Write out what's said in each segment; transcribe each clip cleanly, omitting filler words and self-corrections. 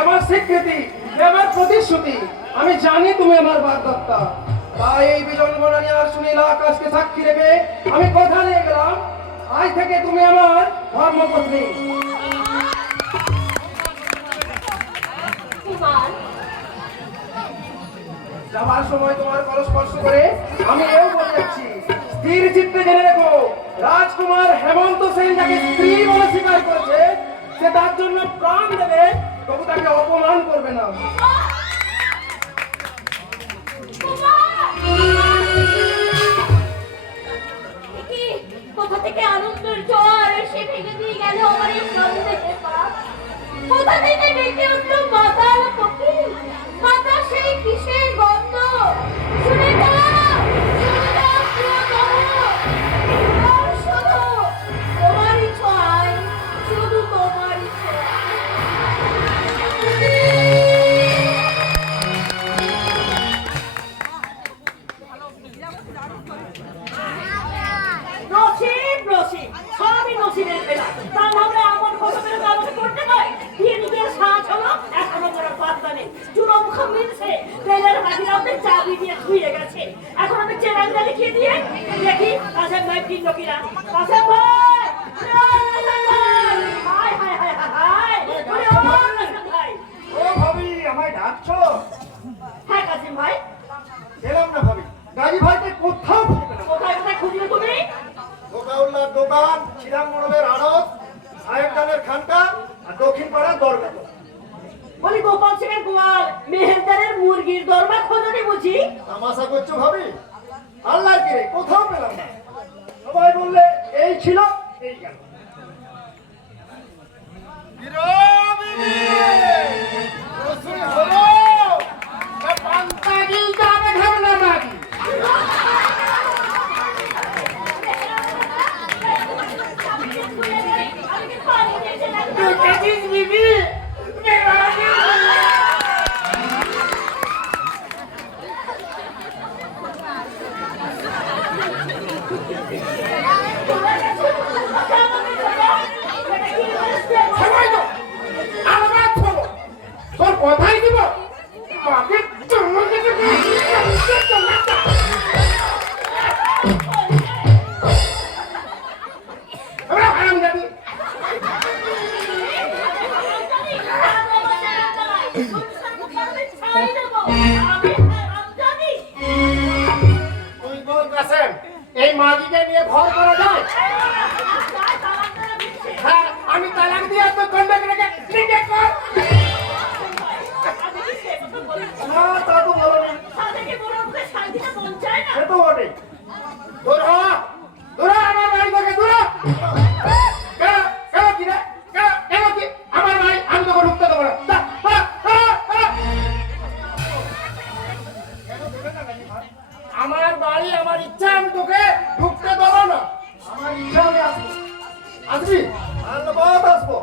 আমার স্বীকৃতি, আমার প্রতিশ্রুতি। আমি জানি তুমি আমার বাগদত্তা। তাই এই বিজনগণা আর সুনীল আকাশকে সাক্ষী রেখে আমি কথা নিয়ে গেলাম, আজ থেকে তুমি আমার ধর্মপত্নী। যাবার সময় তোমার কলস স্পর্শ করে আমি এও বলে যাচ্ছি, স্থির চিত্তে জেনে রেখো, রাজকুমার হেমন্ত সেন যাকে স্ত্রী বলে স্বীকার করেছে, সে তার জন্য প্রাণ দেবে, তবু তাকে অপমান করবে না। কোথা থেকে আনন্দের জ্বর এসে ভেঙে দিয়ে গেল আমার এই সন্দেহের পাপ। কোথা থেকে ডেকে উঠল মাতাল কোকিল, মাতা সেই কিসের গন্ধ। শুনে দাও, শুনে দাও প্রিয়তম, শুধু তোমারই ছোঁয়ায়, শুধু তোমারই ছোঁয়ায়। নসিব নসিব সবই নসিবের খেলা। তা নাহলে আমার কথা বেরোতে আমাকে করতে হয়। দিয়ে নিজের সাজ হলো এখনো বড় পাত্তা নেই। চুরো মুখ মিলছে, তেলের হাজিরাতে চাবি দিয়ে ধুয়ে গেছে। এখন আমি চেরাগটা লিখিয়ে দিয়ে দেখি কাসেম ভাই ফিরল কিনা। কাসেম ভাই, হায় হায় হায় হায়, ওরে ও কাসেম ভাই। ও ভাবি, আমায় ডাকছো? হ্যাঁ কাসেম ভাই। এলাম না ভাবি, গাজী ভাইকে কোথাও খুঁজে পেলাম না। কোথায় কোথায় খুঁজলে তুমি? দোকাউল্লার দোকান, চিরাং মোড়লের আড়ত, সাহেব খানের খানকা আর দক্ষিণ পাড়ার দরগা। বলি গোপাল সেনের গোয়াল, মেহেন্দারের মুরগির দরবা খোঁজনি বুঝি? তামাশা করছো ভাবি? আল্লাহ কে কোথাও পেলাম না। সবাই বললে এই ছিল, এই গেল। কথাই দিব বাকি এই মাগিকে নিয়ে ঘর করা যায়? হ্যাঁ, আমি তালাক দিয়ে তো কন্ট্যাক্ট রেখে ক্রিকেট কর। হ্যাঁ, তা তো বলো না। সে তো বটে। দূর হ, দূর হ আমার বাড়ি থেকে, দূর হ। কেন কেন কি রে, কেন কেন কি আমার বাড়ি আমি তোকে ঢুকতে দেবো না। আমার বাড়ি আমার ইচ্ছা, আমি তোকে ঢুকতে দেবো না। আমার ইচ্ছা আমি আসবো। আসবি? ধন্যবাদ, আসবো।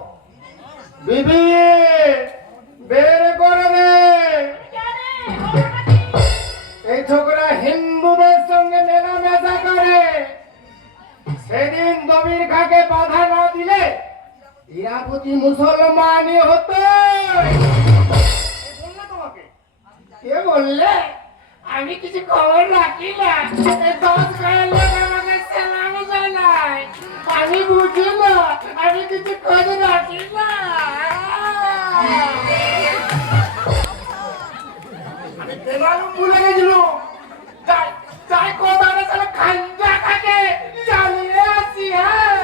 বিবি বের করে দে। এই ছোকরা হিন্দুদের সঙ্গে মেলামেশা করে, সেদিন দবির খাকে বাধা না দিলে ইরাপতি মুসলমানই হতো। বললে তোমাকে? কে বললে? আমি কিছু খবর রাখি না। 10 গায়ের লোক আমাকে সালাম জানায়, আমি বুঝি না, আমি কিছু খোঁজ রাখি না। আমি বেমালুম ভুলে গেছিল। যাই কোথাও তাহলে খাঞ্জা খাকে চালিয়ে আসি। হ্যাঁ,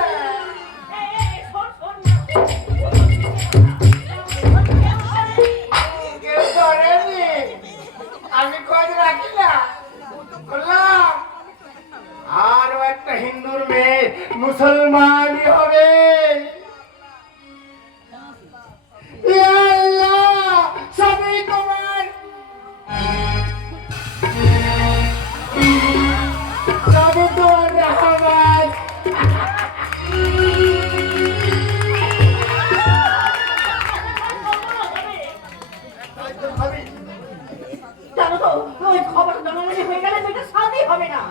কেউ ধরেনি, আমি খোঁজ রাখি না। বললাম আরো একটা হিন্দুর মেয়ে মুসলমানই হবে। সবই তোমার, সবই তোমার রহমান। জানো তো ওই খবর জানাজানি হয়ে গেলে মেয়েটা শান্তি হবে না।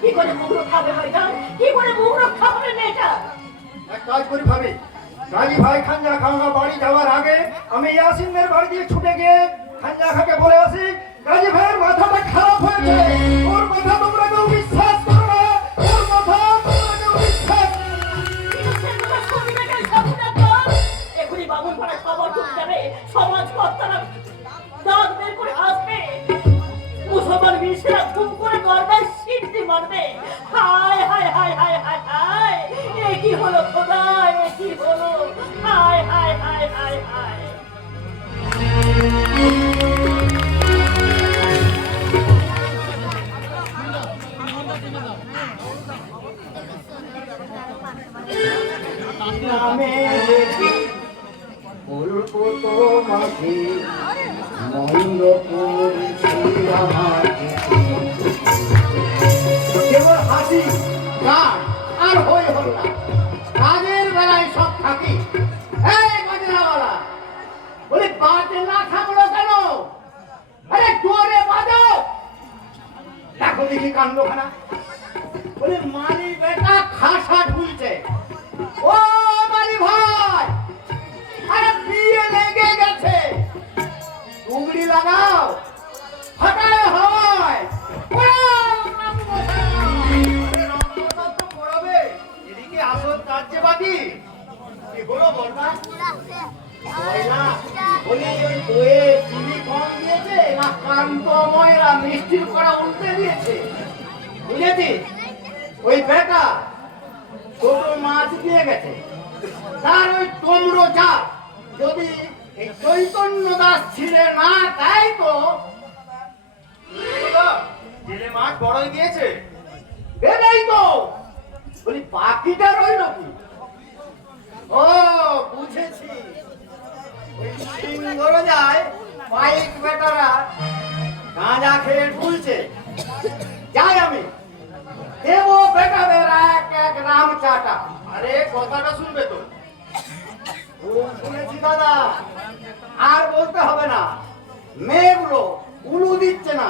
কি করে মুখ রক্ষা হবে ভাইজান, কি করে মুখ রক্ষা হবে মেয়েটা? এক কাজ করি ভাবি, গাজী ভাই খান যা খাওয়া বাড়ি যাওয়ার আগে আমি ইয়াসিনের বাড়ি দিয়ে ছুটে গিয়ে খাঞ্জা খাকে বলে আসি গাজী ভাইয়ের মাথাটা খারাপ হয়েছে, ওর কথা তোমরা কেউ বিশ্বাস করো না, ওর কথা তোমরা কেউ বিশ্বাস এখনই বাবুর পাড়া খবর চলে যাবে, সমাজ কর্তারা দাঁত বের করে আসবে, মুসলমান মিশরা খুব করে গর্বের সিদ্ধি মারবে। হায় হায় হায় হায় হায় হায়, এ কি হলো খোদা, এ কি হলো, হায় হায় হায় হায় হায়। নামে দেখি বলবো তোমাকে মন্দ করেছি আমাকে। কেবল হাসি গান আর হই হল্লা, কাজের বেলায় সব থাকি। এই বাজনাওয়ালা বলি বাজনা থাকলো কেন? আরে জোরে বাজাও। দেখো দেখি কাণ্ডখানা। বলি মালি বেটা খাসা ঝুলছে। ও মালি ভাই, আরে বিয়ে লেগে গেছে, উগড়ি লাগাও, ফাটায় হয়। এদিকে আসল কাজ যে বাকি কি হলো বলবা? ওই বইয়ে চিনি কম দিয়েছে না কান্তময়রা মিষ্টির করা উল্টে দিয়েছে, বুঝেছিস? ওই বেটা ছোট মাছ দিয়ে গেছে, তার ওই তোমরো যা যদি এই চৈতন্য দাস ছিঁড়ে না তাই তো জেলে মাছ বড়ই দিয়েছে, এটাই তো বলি। বাকিটা রইল কি? ও বুঝেছি, ওই সিংহর যায় পাইক বেটারা গাঁজা খেয়ে ঢুলছে। যাই আমি দেব বেটাদের এক এক নাম চাটা। আরে কথাটা শুনবে তো? শুনেছি দাদা, আর বলতে হবে না। মেয়েগুলো উলু দিচ্ছে না,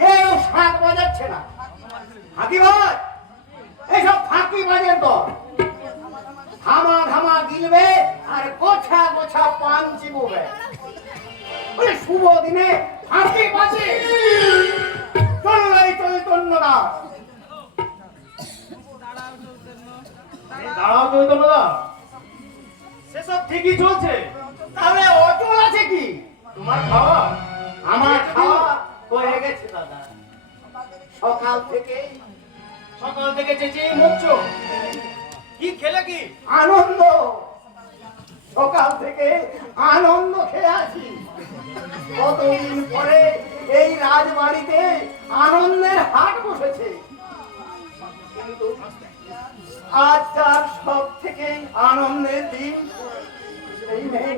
কেউ শাঁখ বাজাচ্ছে না। ফাঁকি বাজ, এইসব ফাঁকি বাজের দল ধামা ধামা গিলবে আর গোছা গোছা পান চিবুবে। বলে শুভ দিনে ফাঁকি বাজে চললাই চৈতন্য দাস। দাঁড়াও চৈতন্য দাস, সেসব ঠিকই চলছে, তাহলে অচল আছে কি? তোমার খাওয়া? আমার খাওয়া হয়ে গেছে দাদা। সকাল থেকে চেঁচিয়ে মুখছো। কি খেলে কি? আনন্দ। সকাল থেকে আনন্দ খেয়ে আছি। কতদিন পরে এই রাজবাড়িতে আনন্দের হাট বসেছে, কিন্তু আজ তার সব থেকে আনন্দের দিন এই নেই।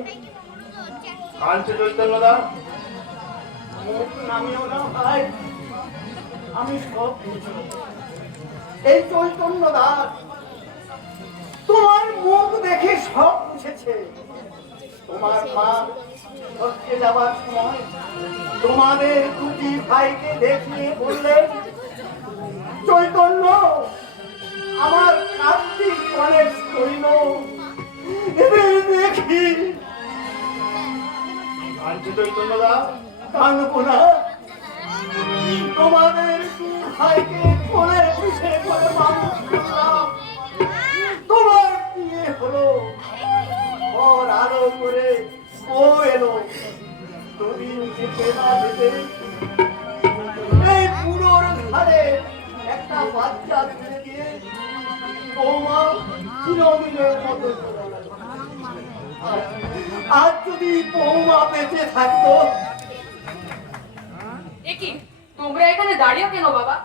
কালচে চৈতন্যদা মুখ নামিও না ভাই, আমি সব বুঝি। এই চৈতন্যদা তোমার মুখ দেখে সব বুঝেছে। তোমার মা স্বর্গে যাবার সময় তোমাদের দুটি ভাইকে দেখিয়ে বললেন, চৈতন্য আমার কার্তিক গণেশ কইল এদের দেখি। চৈতন্যদা কানবো না, তোমাদের দু ভাইকে কোলে পিঠে করে মানুষ করলাম। তোমার বিয়ে হলো, ওর আলো করে ও এলো। দুদিন যেতে না যেতে এই পুরোর ঘরে একটা বাচ্চা তুলে দিয়ে বৌমা চিরদিনের মতো চলে গেল। আজ যদি বৌমা বেঁচে থাকতো। কি তোমরা এখানে দাঁড়িয়ে কেন বাবা?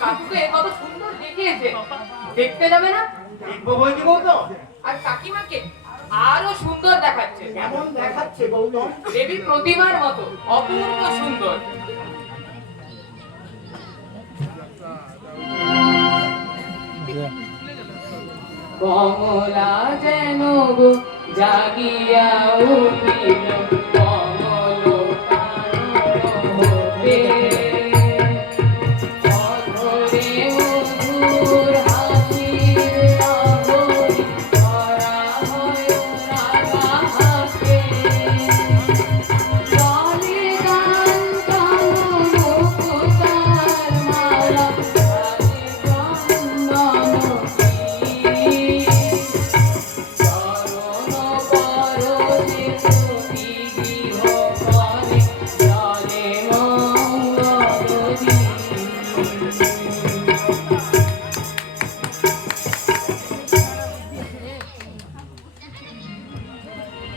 কাকুকে কত সুন্দর দেখিয়েছে, দেখতে যাবে না? দেখবো বই দিব তো। আর কাকিমাকে আরো সুন্দর দেখাচ্ছে। কেমন দেখাচ্ছে গৌতম? দেবী প্রতিমার মতো অপূর্ব সুন্দর। কমলা যেন গো জাগিয়া উঠিল, কমল কাননে অধরে মধুর হাসির লাবণী, ধরা হয় রাগা হাসে।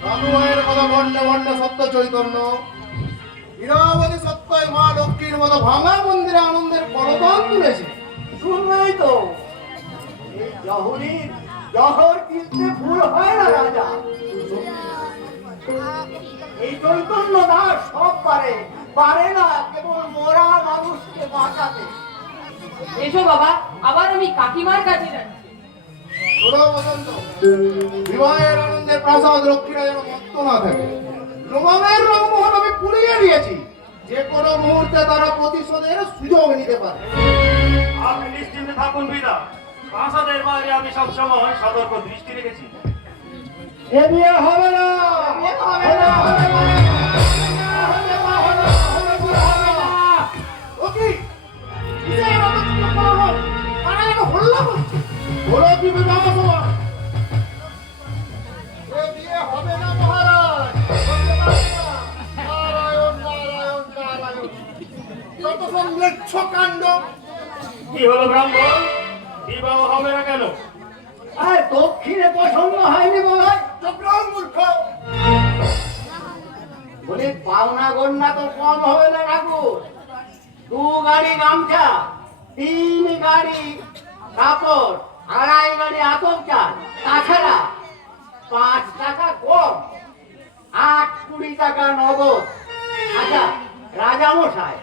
দাদু মায়ের মতো বন্যে বন্যে সত্য চৈতন্য, হীরাবতী সত্যই মা লক্ষ্মীর মতো ভাঙা মন্দিরে আনন্দের কলতান তুলেছে। শুনলেই তো, এই জহরির জহর কিনতে ভুল হয় না রাজা। এই চৈতন্য দাস সব পারে, পারে না কেবল মরা মানুষকে বাঁচাতে। এসো বাবা, আবার আমি কাকিমার কাছে যাচ্ছি। ষোলো বসন্ত, বিবাহের আনন্দের প্রাসাদ লক্ষ্মীরা যেন মত্ত না থাকে। রোমানের রংমোহন আমি পুড়িয়ে দিয়েছি, যে কোনো মুহূর্তে তারা প্রতিশোধের সুযোগ নিতে পারে। আপনি নিশ্চিন্তে থাকুন বিদা, প্রাসাদের বাইরে আমি সবসময় সতর্ক দৃষ্টি রেখেছি। এ বিয়ে হবে না, হবে না, হবে না। ও কি? কিসের এত চিৎকার করা হয়? তারা যেন হল্লা করছে। বলো কি বিবাহ সভা? এ বিয়ে হবে না মহারাজ। নারায়ণ, নারায়ণ, নারায়ণ। যত সব ম্লেচ্ছ কাণ্ড। কি হলো ব্রাহ্মণ, বিবাহ হবে না কেন? আর দক্ষিণে পছন্দ হয়নি বলে চক্রাও মূর্খ। বলে পাওনা গন্না তো কম হবে না ঠাকুর। 2 গাড়ি গামছা, 3 গাড়ি কাপড়, 2.5 গাড়ি আতপ চাল, তাছাড়া 5 টাকা কম, 8-20 টাকা নগদ। আচ্ছা রাজা মশাই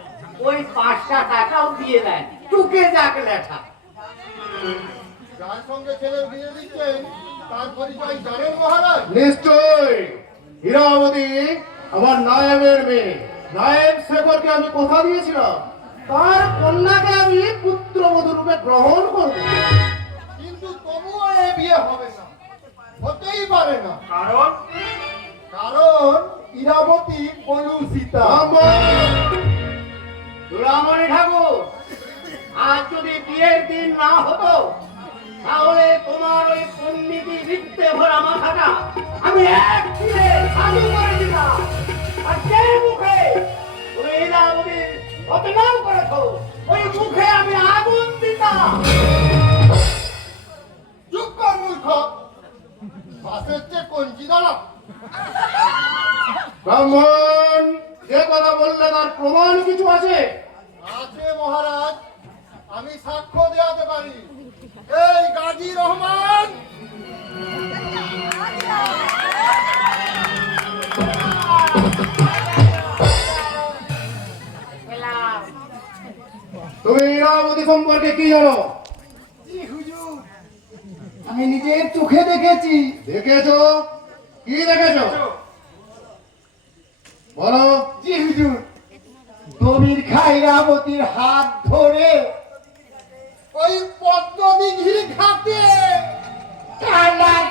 ওই 5টা টাকাও দিয়ে দেন, টুকে যাক লেখা। যার সঙ্গে ছেলের বিয়ে দিচ্ছেন তার পরিচয় জানেন মহারাজ? নিশ্চয়, হীরাবতী আমার নায়েবের মেয়ে। নায়েব শেখরকে আমি কথা দিয়েছিলাম তার কন্যাকে আমি পুত্রবধূ রূপে গ্রহণ করব। কিন্তু তবুও এ বিয়ে হবে না, হতেই পারে না। কারণ কারণ হীরাবতী কলুষিতা। চূড়ামণি ঠাকুর, আজ যদি বিয়ের দিন না হতো তাহলে তোমার ওই পণ্ডিতি বৃত্তে ভরা মাথাটা আমি এক দিনে চালু করে দিতাম। আর যে মুখে তুমি হীরাবতীর বদনাম করেছো ওই মুখে আমি আগুন দিতাম। চুপ কর মূর্খ, বাসের চেয়ে কঞ্চি দাঁড়া। ব্রাহ্মণ যে কথা বললে তার প্রমাণ কিছু আছে? আছে মহারাজ, আমি সাক্ষ্য দেওয়াতে পারি। এই গাজী রহমান, তুমি হীরাবতী সম্পর্কে কি জানো? আমি নিজের চোখে দেখেছি। দেখেছো? কি দেখেছো বলো? জি হুজুর, দবির খাইরাবতীর হাত ধরে ওই পদ্ম দিঘির ঘাটে কান্নার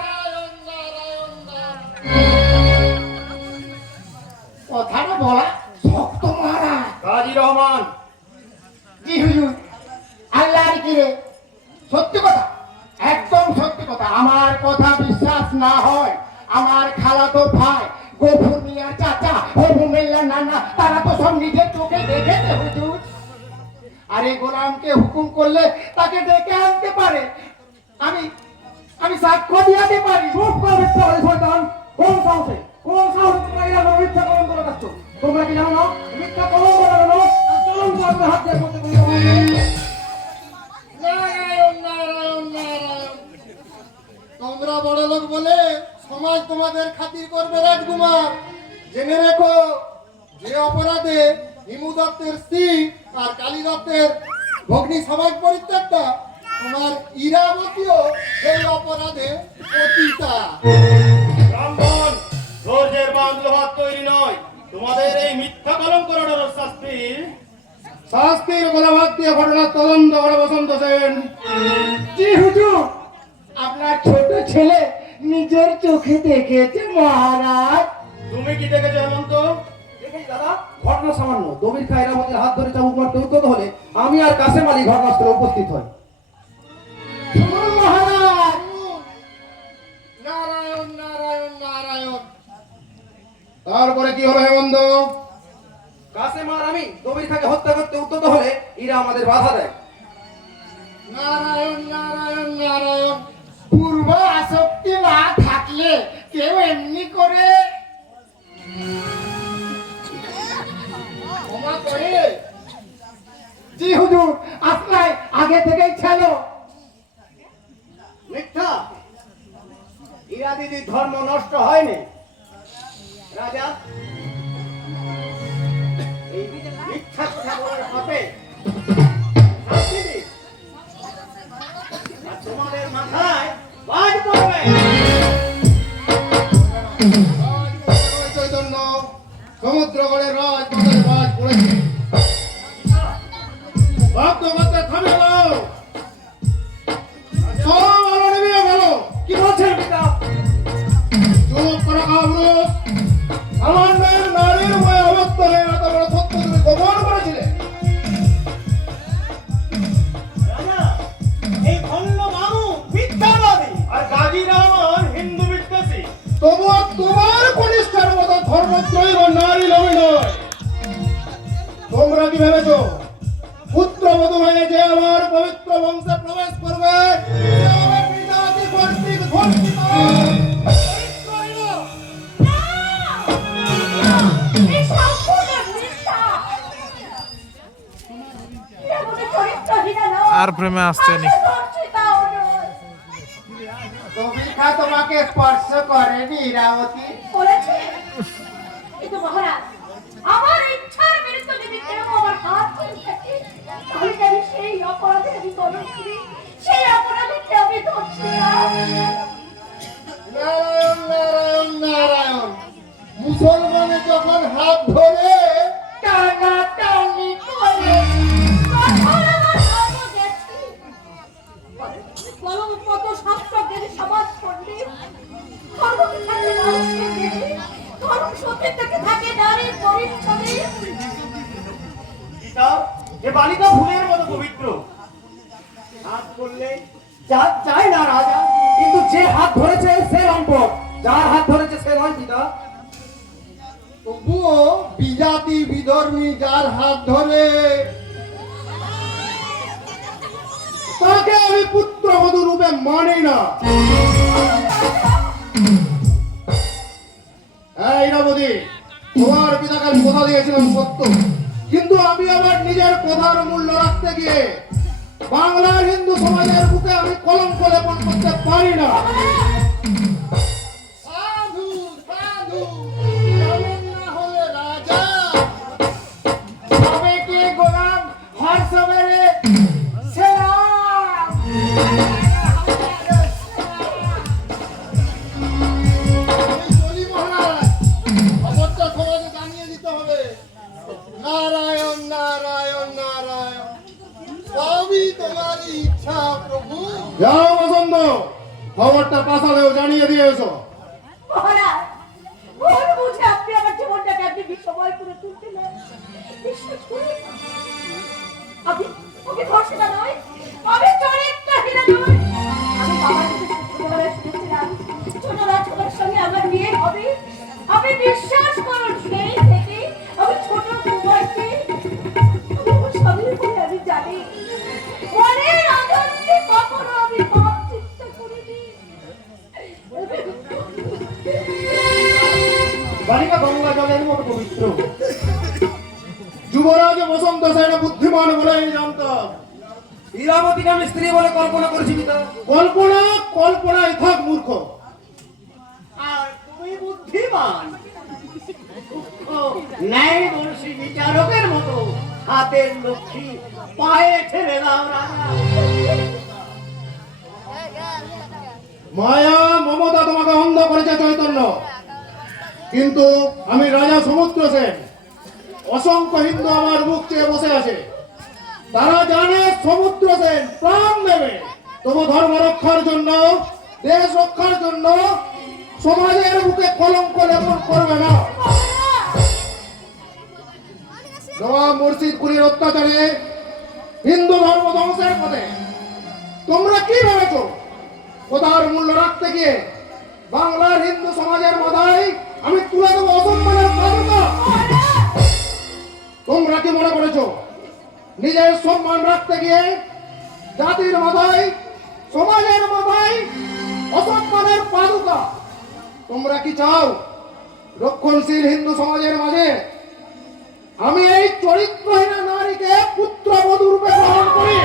কথাটা বলা শক্ত মহারাজ। গাজী রহমান, জি হুজুর, আল্লাহর কিরে সত্যি কথা, একদম সত্যি কথা। আমার কথা বিশ্বাস না হয় আমার খালাতো ভাই গফুর মিয়া চাচা হবু মেল্লা নানা তারা তো সব নিজের চোখে দেখেছে হুজুর। আর এই গোলামকে হুকুম করলে তাকে ডেকে আনতে পারে। আমি আমি সাক্ষ্য দিতে পারি। চুপ করে শয়তান, কোন সাহসে তোমরা এরা মিথ্যা কলম করে যাচ্ছ? তোমরা কি জানো না মিথ্যা কলম করে গেল চলুন করবে হাত দিয়ে করতে নারায়ণ, নারায়ণ, নারায়ণ। তোমরা বড় লোক বলে সমাজ তোমাদের খাতির করবে রাজকুমার। জেনে রেখো, যে অপরাধে হিমু দত্তের স্ত্রী আর কালী দত্তের ভগ্নী সমাজ পরিত্যাগটা, তোমার ইরাবতীও সেই অপরাধে পতিতা। ব্রাহ্মণ, ধৈর্যের বাঁধ লোহার তৈরি নয়। তোমাদের এই মিথ্যা কলম করানোর শাস্তি শাস্তির গোলাভাগ দিয়ে ঘটনার তদন্ত করে বসন্ত সেন। জি হুজুর, আপনার ছোট ছেলে নিজের চোখে দেখেছে মহারাজ। তুমি কি দেখেছো হেমন্ত? দেখেছি দাদা, ঘটনা সামান্য। দবির খাইরাবতীর হাত ধরে চাবুক মারতে উদ্যত হলে আমি আর কাসেম আলী ঘটনাস্থলে উপস্থিত হই। শুনুন মহারাজ, নারায়ণ, নারায়ণ, নারায়ণ। তারপরে কি হলো হেমন্ত? কাসেম আর আমি দবির খাকে হত্যা করতে উদ্যত হলে এরা আমাদের বাধা দেয়। নারায়ণ, নারায়ণ, নারায়ণ। পূর্ব আসক্তি না থাকলে কেউ এমনি করে বাবুর আসলায় আগে থেকেই ছিল। মিথ্যা। হীরা দিদির ধর্ম নষ্ট হয়নি। রাজা, এই মিথ্যা কথা বলার পাপে শাস্তি দিন। আর তোমাদের মাথায় বাজ পড়বে। চৈতন্য সমুদ্রগড়ের রাজ মাথায় বাজ পড়েছে। ভক্তমাত্রা থামে গেল, সব আলো নিভিয়ে গেল। কি বলছেন পিতা? চুপ করা কাবরুষ, সামান্যের নারীর হয়ে অবস্থানে এত বড় সত্য তুমি গোপন করেছিলে। রাজা, এই ভণ্ড বাবু মিথ্যাবাদী। আর গাজী রহমান হিন্দু বিদ্বেষী। তবুও তোমার কনিষ্ঠার মতো ধর্মদ্রোহী ও নারী লোভী নয়। তোমরা কি ভেবেছো পুত্রবধূ হয়ে যে আমার পবিত্র বংশে প্রবেশ করবে সে হবে বিজাতি কর্তৃক ধর্ষিত। এই সম্পূর্ণ মিথ্যা। এরা কোনো চরিত্রহীনা নয়। আর প্রেমে আসছে নি। আমি ধর্ষিতাও নই। তুমি তোমাকে স্পর্শ করেনি ইরাবতী। করেছে? কিন্তু মহারাজ, আমার ইচ্ছার বিরুদ্ধে যদি কেউ আমার হাত ধরে থাকে, তাহলে আমি সেই অপরাধে আমি দমন করি, সেই অপরাধীকে আমি ধরছি না। নারায়ণ নারায়ণ নারায়ণ, মুসলমানে যখন হাত ধরে টানাটানি করে তখন আমার ধর্ম গেছে। বরং কত শাস্ত্রজ্ঞানী সমাজ পণ্ডিত ধর্মকে থাকে মানুষকে দেবে, ধর্ম সত্যের থেকে থাকে নারীর পরিচ্ছদে। পিতা, এ বালিকা ফুলের মতো পবিত্র। হাত করলে যা চাই না রাজা, কিন্তু যে হাত ধরেছে সে লম্পট, যার হাত ধরেছে সে নয় পিতা। তবুও বিজাতি বিধর্মী যার হাত ধরে তাকে আমি পুত্রবধূ রূপে মানি না। এই রাবতী, তোমার পিতাকে আমি কথা দিয়েছিলাম সত্য, কিন্তু আমি আমার নিজের কথার মূল্য রাখতে গিয়ে বাংলার হিন্দু সমাজের বুকে আমি কলঙ্ক লেপন করতে পারি না। সাধু সাধু, এমন না হলে রাজা তবে কি গোলাম হর্ষবেরে সেলাম। আমি চলি মহারাজ, খবরটা সমাজে জানিয়ে দিতে হবে। নারায়ণ নারায়ণ নারায়ণ, সবই তোমার ইচ্ছা প্রভু। যাও বসন্ত, খবরটা পাশালেও জানিয়ে দিয়ে এসো। মহারাজ, ভুল বুঝে আপনি আমার জীবনটাকে আপনি বিষময় করে তুলছিলেন। বিশ্বাস করুন, আমি ধর্ষিতা নই, আমি চরিত্রহীনা নই। আমি বাবার কাছে ছোটবেলায় শুনেছিলাম ছোট রাজকুমার সঙ্গে আমার বিয়ে হবে। আমি বিশ্বাস করুন, সেই থেকে আমি ছোট কুমারকে আমি আমার স্বামীর বলে আমি জানি। মনের আনন্দে কখনো আমি পাপ চিন্তা করিনি। বালিকা গঙ্গা জলের মতো পবিত্র। যুবরাজ বসন্ত সেন বুদ্ধিমান বলেই জানতাম। হীরাবতীকে আমি স্ত্রী বলে কল্পনা করেছি পিতা। কল্পনা কল্পনায় থাক মূর্খ। আর তুমি বুদ্ধিমান। ন্যায়দর্শী বিচারকের মতো হাতের লক্ষ্মী পায়ে ঠেলে দাও রাজা। মায়া মমতা তোমাকে অন্ধ করেছে চৈতন্য, কিন্তু আমি রাজা সমুদ্র সেন। অসংখ্য হিন্দু আমার মুখ চেয়ে বসে আছে, তারা জানে সমুদ্র সেন প্রাণ দেবে তবু ধর্ম রক্ষার জন্য, দেশ রক্ষার জন্য, সমাজের বুকে কলঙ্ক লেপন করবে না। নবাব মুর্শিদ কুলির অত্যাচারে হিন্দু ধর্ম ধ্বংসের পথে তোমরা কি ভেবেছো কোথার মূল্য রাখতে গিয়ে বাংলার হিন্দু সমাজের মাথায় আমি তুলে দেবো অসম্মানের পতাকা? তোমরা কি মনে করেছো নিজের সম্মান রাখতে গিয়ে জাতির মাথায়, সমাজের মাথায় অসম্মানের পাদুকা? তোমরা কি চাও রক্ষণশীল হিন্দু সমাজের মাঝে আমি এই চরিত্রহীন নারীকে পুত্রবধূ রূপে গ্রহণ করি।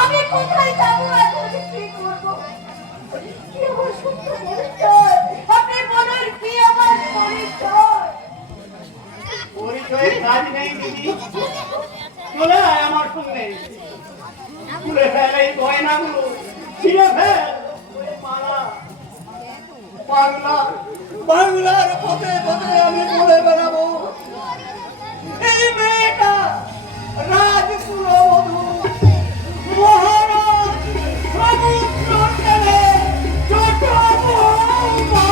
আমি কোথায় যাবো এখন কি করবো কি আমার সত্য পরিচয় আপনি বলুন কি আমার পরিচয় পরিচয়ের কাজ নেই দিদি, চলে আয় আমার সঙ্গে। খুলে ফেল এই গয়নাগুলো, ছিঁড়ে ফেল ওই মালা। বাংলার পথে পথে আমি চলে বেড়াবো। এই মেয়েটা রাজপুরবধূ, মহারাজ সমুদ্র তীরে ছোট বৌমা।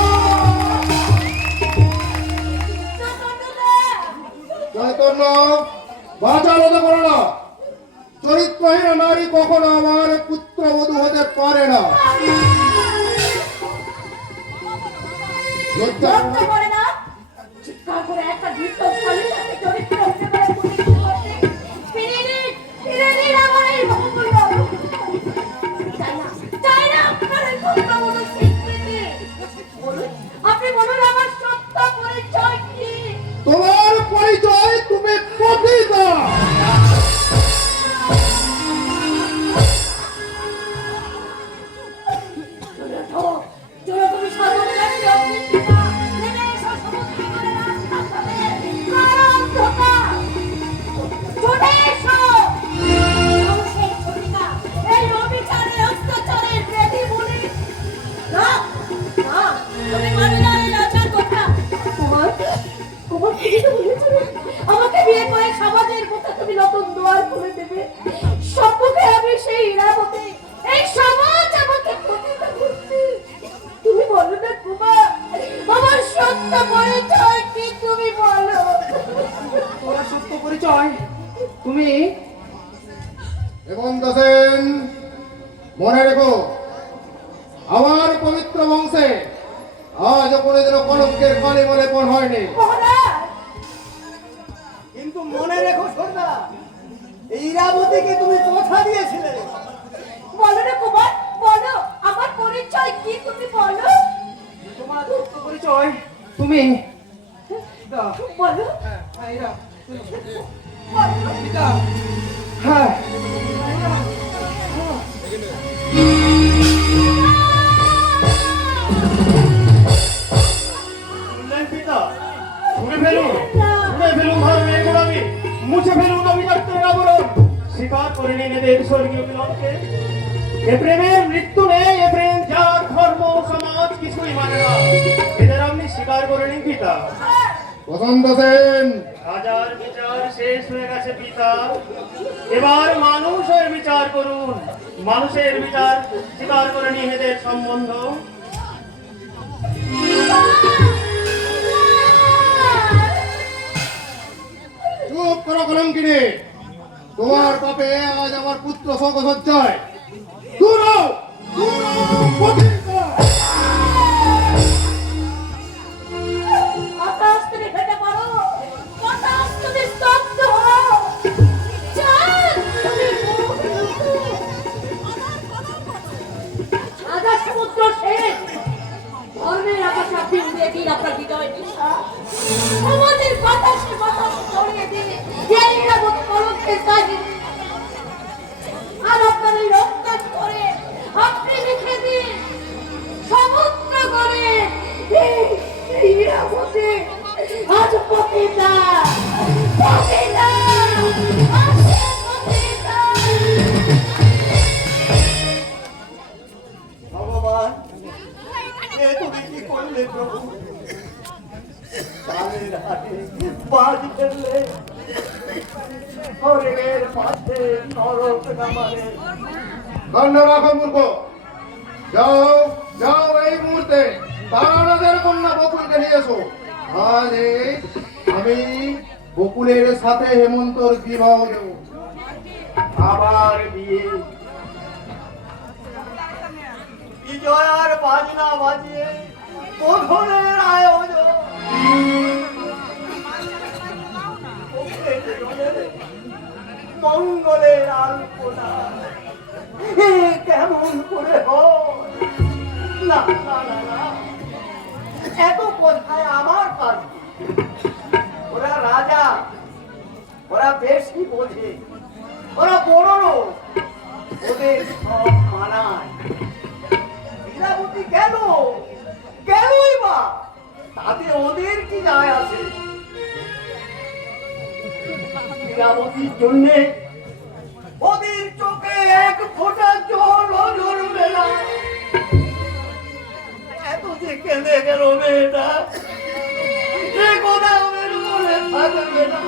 চৈতন্য, বাচালতা করো না। চরিত্রহীন নারী কখনো আমার পুত্রবধূ হতে পারে না। লজ্জা লজ্জা করে না? চিৎকার করে একটা নৃত্যশালীর সাথে চরিত্র হতে পারে পুলিশ করতে? ফিরে নিন আমার এই ভবনগুলো। চাই না আপনার এই পুত্রবধূ স্বীকৃতি। বলুন, আপনি বলুন আমার সত্য পরিচয় কি? তোমার পরিচয় তুমি পতিতা। তুমি সর্বনাশ করবে কিনা? নেমে এসো সমুদ্রে করে রাস্তা ধরে। কারণ ধোঁকা। চলে এসো। ধ্বংসের ছুরিকা, এই অবিচারে অত্যাচারের ব্যাধি বলি। না, না, তুমি মানবে না এই রাজার কথা। তোমার ঠিকই তো বলেছো। আমাকে বিয়ে করে সমাজের বুকে তুমি নতুন দুয়ার খুলে দেবে। সম্মুখে আমি সেই ইরাবতী। এই সমাজ আমাকে পতিত করছে। তুমি বলো না কুমার, আমার সত্য পরিচয় কি তুমি বলো। তোমার সত্য পরিচয় তুমি হেমন্ত সেন, মনে রেখো, আমার পবিত্র বংশে আজ কোনোদিনও কলঙ্কের কালি বলে কোন হয়নি। মহারাজ, কিন্তু মনে রেখো সর্দা, এই ইরাবতীকে তুমি কথা দিয়েছিলে। বলো না কুমার, বলো আমার পরিচয় কি তুমি বলো। তোমার সত্য পরিচয় তুমি বলো, বলো। হ্যাঁ শুনলেন পিতা? ছুঁড়ে ফেলুন, ছুঁড়ে ফেলুন ধর্মের গোড়ামি, মুছে ফেলুন অবিচারের আবরণ, স্বীকার করে নিন এদের স্বর্গীয় মিলনকে। এ প্রেমের মৃত্যু নেই, এ প্রেম জাত ধর্ম সমাজ কিছুই মানে না, এদের আপনি স্বীকার করে নিন পিতা। বসন্ত সেন, রাজার বিচার শেষ হয়ে গেছে পিতা, এবার মানুষের বিচার করুন, মানুষের বিচার স্বীকার করে নিন এদের সম্বন্ধ। চুপ করো কলঙ্কিনী। তোমার পাপে আজ আমার পুত্র শোকসজ্জায়। দূর হও, দূর হও, পতিতা। আকাশ তুমি ফেটে পড়ো, বাতাস তুমি স্তব্ধ হও, চাঁদ তুমি সাদা সমুদ্র শেষ। ধর্মের আকাশে আপনি উড়িয়ে দিন আপনার হৃদয় নিশা। আমাদের বাতাসে বাতাসে ছড়িয়ে দিন এই নিরাপদ কলঙ্কের কাহিনী। আর আপনার এই রক্তাক্ত করে আপনি লিখে দিন সমুদ্র করে এই নিরাপদে আজ পতিতা, পতিতা, আজ পতিতা। ভগবান, এ তুমি কি করলে প্রভু? কালের হাতে বাজ ফেললে, হরিণের পাশে নরক নামালে। কান্ড রাখো মূর্খ। যাও, যাও এই মুহূর্তে তারানাথের কন্যা বকুলকে নিয়ে এসো। আজ আমি বকুলের সাথে হেমন্তর বিবাহ দেব। আবার বিয়ে। বিজয়ার বাজনা বাজিয়ে বোধনের আয়োজন। ওরা রাজা, ওরা বেশ কি বোঝে, ওরা বড় লোক, ওদের সব মানায়। লীলাবতী কেন, কেনই বা, তাতে ওদের কি যায় আসে? লীলাবতীর জন্যে ওদের চোখে এক ফোঁটা জল ঝরবে না। এত যে কেঁদে গেল মেয়েটা, সে কথা ওদের মনে থাকবে না।